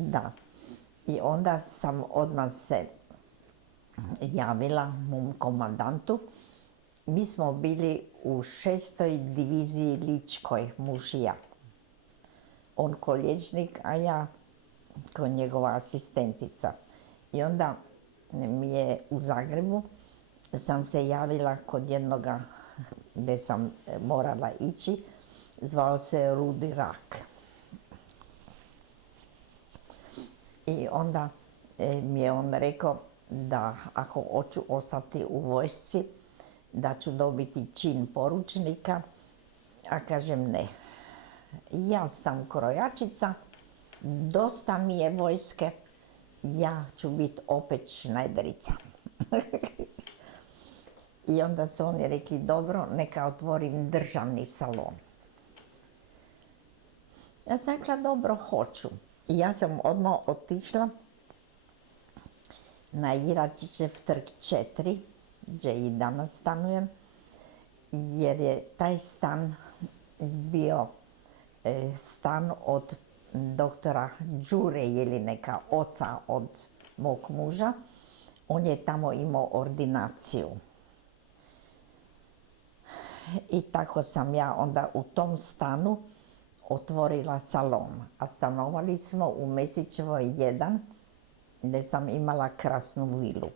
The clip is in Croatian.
Da. I onda sam odmah se javila mom komandantu. Mi smo bili u 6. diviziji Ličkoj, muž i ja. On ko liječnik, a ja ko njegova asistentica. I onda mi je u Zagrebu, sam se javila kod jednoga gdje sam morala ići, zvao se Rudi Rak. I onda mi je on rekao da ako hoću ostati u vojsci, da ću dobiti čin poručnika, a kažem ne. Ja sam krojačica, dosta mi je vojske, ja ću biti opet šnajderica. I onda su oni rekli, dobro, neka otvorim državni salon. Ja sam rekla, dobro, hoću. I ja sam odmah otišla na Iračićev trg 4, gdje i danas stanujem, jer je taj stan bio stan od doktora Đure Jelineka, oca od mog muža. On je tamo imao ordinaciju. I tako sam ja onda u tom stanu otvorila salon. A stanovali smo u Mesićevoj 1, gdje sam imala krasnu vilu.